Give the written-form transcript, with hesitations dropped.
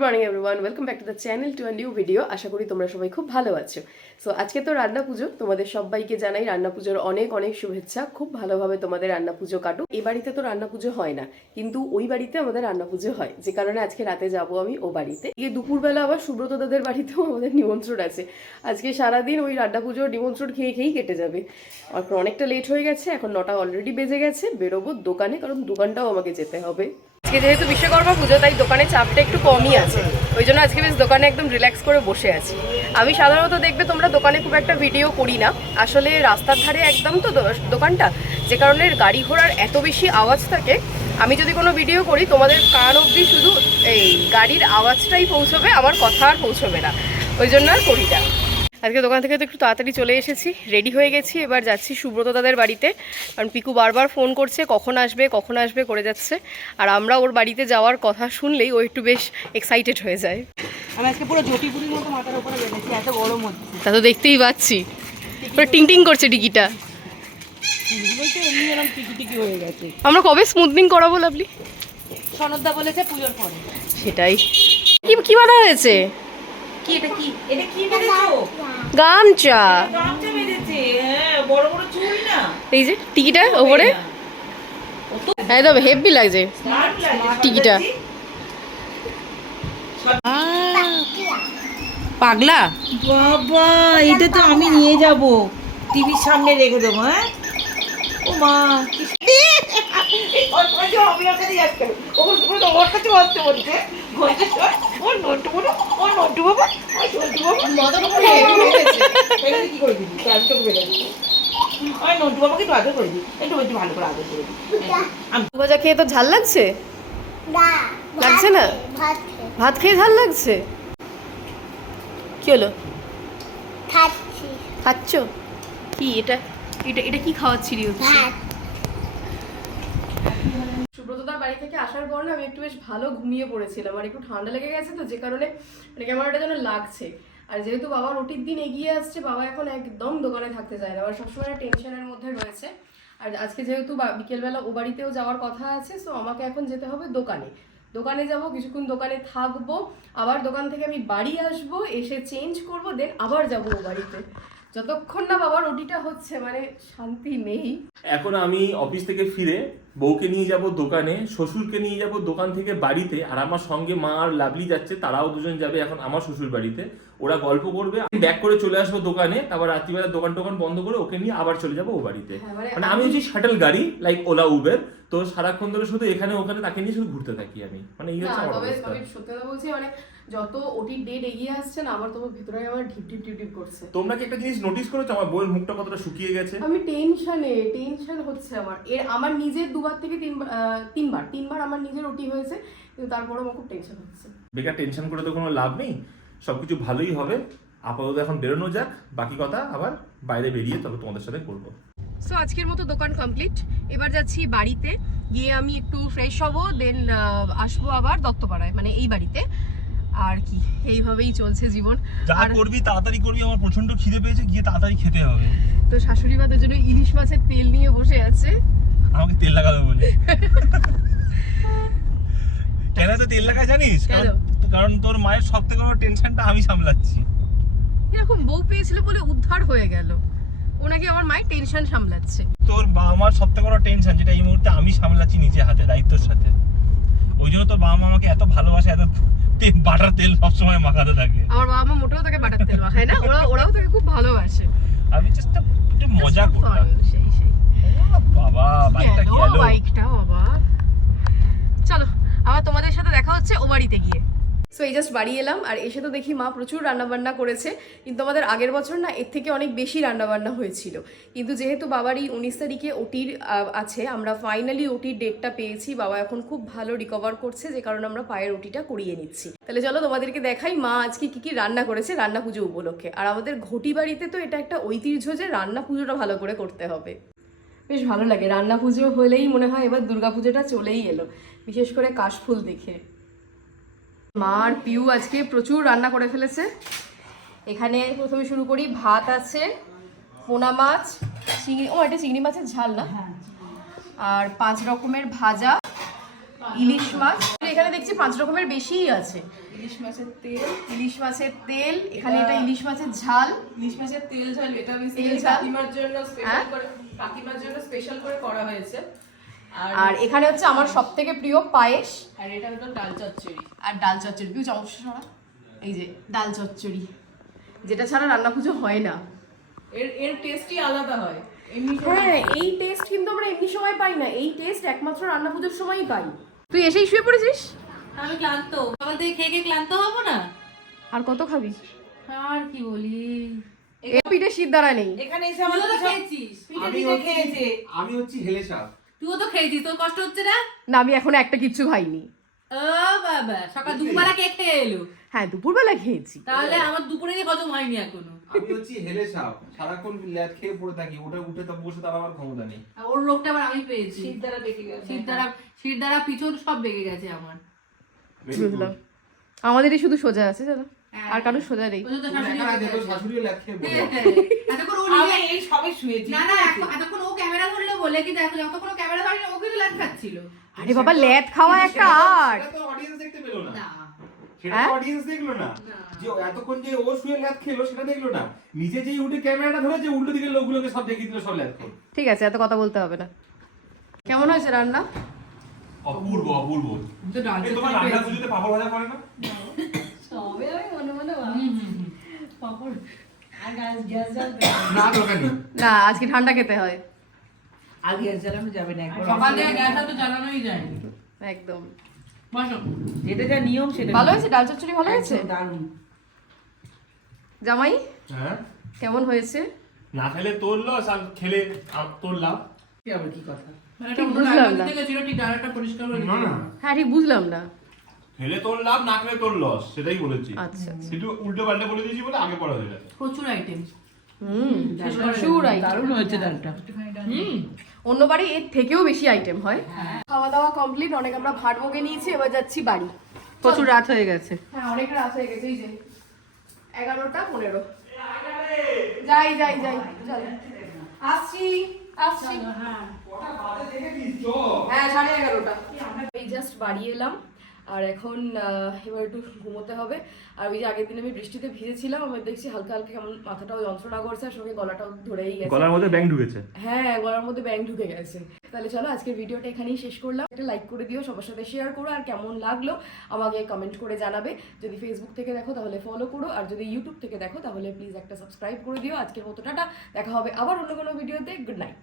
Good morning everyone, welcome back to the channel to a new video. আশা করি তোমরা সবাই খুব ভালো আছো। সো আজকে তো রান্না পুজো, তোমাদের সবাইকে জানাই রান্না পুজোর অনেক অনেক শুভেচ্ছা। খুব ভালোভাবে তোমাদের রান্না পুজো কাটুক। এই বাড়িতে তো রান্না পুজো হয় না, কিন্তু ওই বাড়িতে আমাদের রান্না পুজো হয়, যে কারণে আজকে রাতে যাবো আমি ও বাড়িতে। গিয়ে দুপুরবেলা আবার সুব্রত দাদের বাড়িতেও আমাদের নিমন্ত্রণ আছে। আজকে সারাদিন ওই রান্না পুজোর নিমন্ত্রণ খেয়ে খেয়েই কেটে যাবে। আর অনেকটা লেট হয়ে গেছে, এখন 9টা অলরেডি বেজে গেছে। বেরোবো দোকানে, কারণ দোকানটাও আমাকে যেতে হবে। আজকে যেহেতু বিশ্বকর্মা পুজো, তাই দোকানে চাপটা একটু কমই আছে। ওই জন্য আজকে বেশ দোকানে একদম রিল্যাক্স করে বসে আছি। আমি সাধারণত দেখবে তোমরা দোকানে খুব একটা ভিডিও করি না, আসলে রাস্তার ধারে একদম তো দোকানটা, যে কারণে গাড়ি ঘোড়ার এত বেশি আওয়াজ থাকে। আমি যদি কোনো ভিডিও করি তোমাদের কান অবধি শুধু এই গাড়ির আওয়াজটাই পৌঁছবে, আমার কথা আর পৌঁছবে না, ওই জন্য আর করি না। আজকে দোকান থেকে তো একটু তাড়াতাড়ি চলে এসেছি, রেডি হয়ে গেছি। এবার যাচ্ছি সুব্রত দাদের বাড়িতে, কারণ পিকু বারবার ফোন করছে কখন আসবে করে যাচ্ছে। আর আমরা ওর বাড়িতে যাওয়ার কথা শুনলেই ও একটু বেশ এক্সাইটেড হয়ে যায়। আমি আজকে পুরো জটিপুরির মতো মাথার উপরে বেঁধেছি, এত গরম হচ্ছে। তা তো দেখতেই পাচ্ছি, পুরো টিং টিং করছে টিকিটা। টিকি হয়ে গেছে। আমরা কবে স্মুথনিং করাবো লাভলি? সনদদা বলেছে পুজোর পরে। সেটাই। কি বাঁধা হয়েছে? কি এটা কি? এটা কি বেঁধেছো? গামছা। গামছা বেঁধেছে, হ্যাঁ, বড় বড় চুল না। এই যে টিকিটা ওপরে একদম হেভি লাগছে টিকিটা। পাগলা বাবা, এটা তো আমি নিয়ে যাব, টিভির সামনে রেখে দেবো। হ্যাঁ ও মা, ভাজা খেয়ে তো ঝাল লাগছে? লাগছে না? ভাত খেয়ে ঝাল লাগছে? কি হলো? খাচ্ছ কি? এটা এটা এটা কি খাওয়াচ্ছিলি হচ্ছে? সুব্রতদার বাড়ি থেকে আসার পর না আমি একটু বেশ ভালো ঘুমিয়ে পড়েছিলাম, আর একটু ঠান্ডা লেগে গেছে, তো যে কারণে মানে কেমন একটা যেন লাগছে। আর যেহেতু বাবার ওটির দিন এগিয়ে আসছে, বাবা এখন একদম দোকানে থাকতে চায় না, আবার সবসময় টেনশনের মধ্যে রয়েছে। আর আজকে যেহেতু বিকেলবেলা ও বাড়িতেও যাওয়ার কথা আছে, সো আমাকে এখন যেতে হবে দোকানে যাব, কিছুক্ষণ দোকানে থাকবো, আবার দোকান থেকে আমি বাড়ি আসবো, এসে চেঞ্জ করব, দেন আবার যাবো ও বাড়িতে। যতক্ষণ না বাবার ওটিটা হচ্ছে মানে শান্তি নেই। এখন আমি অফিস থেকে ফিরে বউকে নিয়ে যাব দোকানে, শ্বশুরকে নিয়ে যাব দোকান থেকে বাড়িতে, আর আমার সঙ্গে মা আর লাভলি যাচ্ছে, তারাও দুজন যাবে এখন আমার শ্বশুর বাড়িতে। ওরা গল্প করবে, আমি ব্যাক করে চলে আসবো দোকানে, তারপর রাত্রিবেলা দোকান টোকান বন্ধ করে ওকে নিয়ে আবার চলে যাবো ও বাড়িতে। মানে আমি হচ্ছে শাটল গাড়ি, লাইক ওলা উবের, তো সারাক্ষণ ধরে শুধু এখানে ওখানে তাকে নিয়ে শুধু ঘুরতে থাকি আমি। মানে এই হচ্ছে আমার অবস্থা। আমি সত্যি কথা বলছি, মানে যত ওটির ডেট এগিয়ে আসছে না, আমার তোমার ভিতরে আমার ঢিপ ঢিপ ঢিপ ঢিপ করছে। তোমরা কি একটা জিনিস নোটিস করেছো, আমার বউয়ের মুখটা কতটা শুকিয়ে গেছে? আমি টেনশন হচ্ছে আমার নিজের দুবার থেকে তিনবার আমার নিজের ওটি হয়েছে, কিন্তু তারপরে আমার খুব টেনশন হচ্ছে। বেকার টেনশন করে তো কোনো লাভ নেই, সবকিছু ভালোই হবে। আপাতত এখন বেরোনো যাক, বাকি কথা আবার বাইরে বেরিয়ে তবে তোমাদের সাথে করবো। সো আজকের মতো দোকান কমপ্লিট, এবার যাচ্ছি বাড়িতে, গিয়ে আমি একটু ফ্রেশ হব, দেন আসবো আবার দত্তপাড়ায়, মানে এই বাড়িতে। আর কি, এইভাবেই চলছে জীবন। আর করবি তাড়াতাড়ি করবি, আমার প্রচন্ড খিদে পেয়েছে, গিয়ে তাড়াতাড়ি খেতে হবে। তো শাশুড়ি মা জন্য ইলিশ মাছের তেল নিয়ে বসে আছে, আমাকে তেল লাগাবে বলে। কেন তো তেল লাগায় জানিস? কারণ তোর মায়ের সব থেকে বড় টেনশনটা আমি সামলাচ্ছি। এরকম বউ পেয়েছিল বলে উদ্ধার হয়ে গেল, ও নাকি আমার মায়ের টেনশন সামলাচ্ছে। তোর বাবা মার সব থেকে বড় টেনশন, যেটা এই মুহূর্তে আমি সামলাচ্ছি নিজে হাতে দায়িত্বের সাথে। ওই জন্য তোর বাবা মা আমাকে এত ভালোবাসে, এত বাটার তেল সবসময় মাখাতে থাকে। আমার বাবা মা মোটেও তাকে বাটার তেল মাখায় না, ওরাও তাকে খুব ভালোবাসে। আমি জাস্ট একটু মজা করলাম। সেই বাবা বাইকটা কি হলো? বাইকটা বাবা। চলো আবার তোমাদের সাথে দেখা হচ্ছে ও বাড়িতে গিয়ে। সো এই জাস্ট বাড়ি এলাম, আর এসে তো দেখি মা প্রচুর রান্নাবান্না করেছে, কিন্তু আমাদের আগের বছর না এর থেকে অনেক বেশি রান্নাবান্না হয়েছিল। কিন্তু যেহেতু বাবার এই 19 তারিখে ওটির আছে, আমরা ফাইনালি ওটির ডেটটা পেয়েছি, বাবা এখন খুব ভালো রিকভার করছে, যে কারণে আমরা পায়ের ওটিটা করিয়ে নিচ্ছি। তাহলে চলো তোমাদেরকে দেখাই মা আজকে কি কি রান্না করেছে রান্না পুজো উপলক্ষে। আর আমাদের ঘটি বাড়িতে তো এটা একটা ঐতিহ্য যে রান্না পুজোটা ভালো করে করতে হবে। বেশ ভালো লাগে, রান্না পুজো হলেই মনে হয় এবার দুর্গা পুজোটা চলেই এলো, বিশেষ করে কাশফুল দেখে। মা আর পিউ আজকে প্রচুর রান্না করে ফেলেছে। এখানে প্রথমে শুরু করি, ভাত আছে, পোনা মাছ, চিংড়ি, এটা চিংড়ি মাছের ঝাল না, আর 5 রকমের ভাজা, ইলিশ মাছ, এখানে দেখছি 5 রকমের বেশিই আছে। ইলিশ মাছের তেল, ইলিশ মাছের তেল, এখানে এটা ইলিশ মাছের ঝাল, ইলিশ মাছের তেল ঝাল, এটা তেল বেসিক্যালি ঝাল। কাকিমার জন্য হ্যাঁ? স্পেশাল করে করা হয়েছে। আর এখানে হচ্ছে আমার সবথেকে প্রিয় পায়েস, আর এটা হলো ডাল চচ্চড়ি। আর ডাল চচ্চড়ি। পিউ চামচ ছাড়া, এই যে ডাল চচ্চড়ি, যেটা ছাড়া রান্না পুজো হয় না। এর টেস্টই আলাদা হয়। এমনি হ্যাঁ, এই টেস্ট কিন্তু আমরা এমনি সময় পাই না, এই টেস্ট একমাত্র রান্না পুজোর সময়ই পাই। তুই এসেই শুয়ে পড়েছিস? আমি ক্লান্ত, সকাল থেকে খেয়ে খেয়ে ক্লান্ত হবো না? আর কত খাবি? আর কি বলি, এ পিঠে শীত দ্বারা নেই। এখানে এসে আমার তুইও তো সব খেয়েছিস, পিঠে খেয়েছে। আমি হচ্ছি হেলে সাপ। তুইও তো খেয়েছিস, তোর কষ্ট হচ্ছে না? না, আমি এখনো একটা কিচ্ছু খাইনি। ও বাবা, সকাল দুপুরবেলা কে খেয়ে এলো? হ্যাঁ, দুপুরবেলা খেয়েছি। তাহলে আমার দুপুরে নিয়ে হজম হয়নি এখনো। আমি হচ্ছি হেলে সাপ, সারাক্ষণ ল্যাদ খেয়ে পড়ে থাকি, ওটা উঠে তো বসে তার আমার ক্ষমতা নেই। আর ওর রোগটা আবার আমি পেয়েছি, শীত দ্বারা বেঁকে গেছে। শীত দ্বারা পিছন সব বেঁকে গেছে আমার। বুঝলাম, আমাদেরই শুধু সোজা আছে জানো, আর কারো সোজা নেই। ওই জন্য তো শাশুড়ি দেখা হয়ে যায় তো গেছে। শাশুড়িও ল্যাদ খেয়ে পড়ে। এতক্ষণ ও আমি নিজে- এই সবে শুয়েছি। না না, এতক্ষণ ও ক্যামেরা ধরলো বলে কি দেখো, যতক্ষণ ক্যামেরা ধরেনি ও কিন্তু লাট খাচ্ছিল। আরে বাবা, ল্যাদ খাওয়া একটা আর্ট। সেটা তো অডিয়েন্স দেখতে পেলো না। না সেটা হ্যাঁ? তো অডিয়েন্স দেখলো না। যে এতক্ষণ যে ও শুয়ে ল্যাদ খেলো সেটা দেখলো না। নিজে যেই উঠে ক্যামেরাটা ধরে যে উল্টো দিকের লোকগুলোকে সব দেখিয়ে দিল সব ল্যাদ খেলো। ঠিক আছে, এত কথা বলতে হবে না। কেমন হয়েছে রান্না? অপূর্ব অপূর্ব। তো ডাল এই তোমার রান্না পুজোতে পাপড় ভাজা করে না? তবে আমি মনে মনে পাপড় আর গ্যাস জল না দরকার নেই। না, আজকে ঠান্ডা খেতে হয়। আগে আর জ্বালানো যাবে না একবার। সকাল থেকে গ্যাসটা তো জ্বালানোই যায়নি। একদম বসো। যেটা যা নিয়ম সেটা। ভালো হয়েছে, ডাল চচ্চড়ি ভালো হয়েছে। একদম দারুণ। জামাই হ্যাঁ? কেমন হয়েছে? না খেলে তোর লস আর খেলে তোর লাভ। কি আবার কি কথা? মানে ঠিক এটা বুঝলাম বুঝলাম না। থেকে ছিল, ঠিক ডালটা পরিষ্কার করে না না, হ্যাঁ, ঠিক বুঝলাম না। খেলে তোর লাভ, না খেলে তোর লস, সেটাই বলেছি। আচ্ছা আচ্ছা। কিন্তু উল্টো পাল্টে বলে দিয়েছি বলে আগে পড়া হয়ে গেছে। প্রচুর আইটেম। প্রচুর item। দারুণ হয়েছে ডালটা। অন্য বাড়ি এর থেকেও বেশি আইটেম হয়। খাওয়া দাওয়া কমপ্লিট, অনেক আমরা ভাত বগে নিয়েছি, এবার যাচ্ছি বাড়ি। প্রচুর রাত হয়ে গেছে। হ্যাঁ, অনেক রাত হয়ে গেছে, এই যে 11:15। যাই যাই যাই, চল আসছি আসছি। হ্যাঁ, 11:30। এই জাস্ট বাড়ি এলাম, আর এখন এবার একটু ঘুমোতে হবে। আর ওই যে আগের দিন আমি বৃষ্টিতে ভিজেছিলাম, আমি দেখছি হালকা হালকা কেমন মাথাটাও যন্ত্রণা করছে, আর সঙ্গে গলাটাও ধরেই গেছে। গলার মধ্যে ব্যাং ঢুকেছে। হ্যাঁ, গলার মধ্যে ব্যাং ঢুকে গেছে। তাহলে চলো আজকের ভিডিওটা এখানেই শেষ করলাম। একটা লাইক করে দিও, সবার সাথে শেয়ার করো, আর কেমন লাগলো আমাকে কমেন্ট করে জানাবে। যদি ফেসবুক থেকে দেখো তাহলে ফলো করো, আর যদি ইউটিউব থেকে দেখো তাহলে প্লিজ একটা সাবস্ক্রাইব করে দিও। আজকের মতো টাটা, দেখা হবে আবার অন্য কোনো ভিডিওতে। Good night.